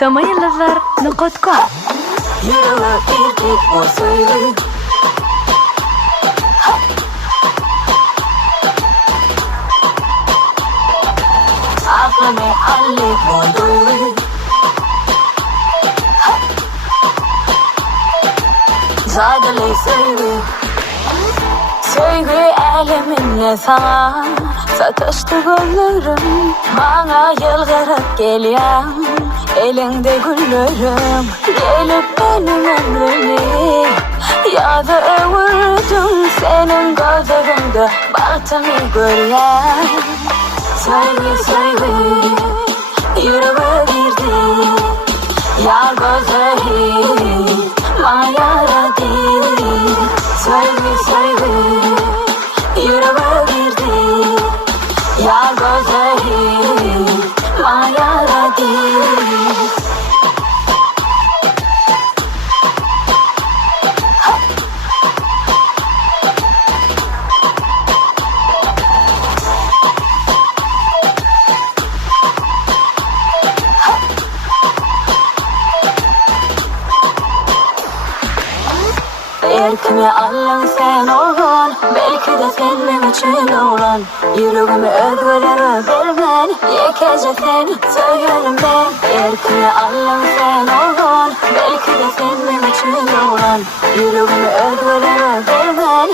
Tamayıldızlar.com Yürüme ildik o söyle. Aklımı hallet modu. Zadeli söyle. Söyle eliminle sana satıştı gollerim. Bana yılgırıp geliyorum elinde güllerim. Gelip benim ömrümü yada övürdüm. Senin gözlerinde baktımı görüyorum. Söyle söyle yüreğime girdi yar gözleri bana yaradı. Söyle söyle yüreğime girdi yar gözleri bana yaradı. Erkimi Allah'ın sen olan, belki de senin için olan. Yüreğimi özgürlere vermen, yekece seni söylerim ben. Erkimi Allah'ın sen olan, belki de senin için olan. Yüreğimi özgürlere vermen.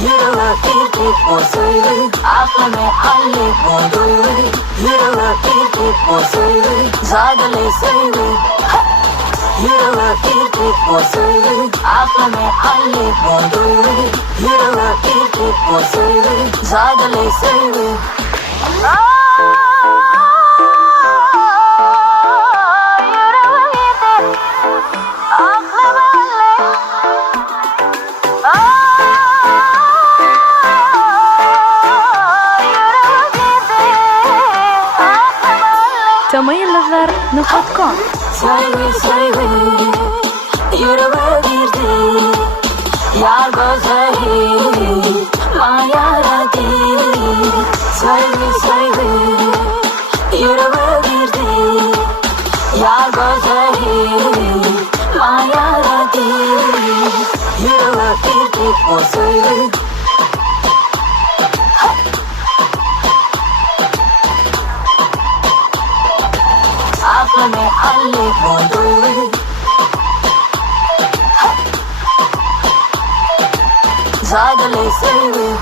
Yüreğime ildik o söyle, aklımı hallet modu. Yüreğime ildik o söyle, zadeli söyle. Yüreğime ildik o söyle, aklımı hallet modu. Yüreğime ildik o söyle, zadeli söyle. Tamayıldızlar.com Söyle söyle yüreğime girdi yar gözleri bana yaradı. Söyle söyle yüreğime girdi yar gözleri bana yaradı. Yüreğime girdik o söyle. Aklımı hallet modu. Zadeli söyle.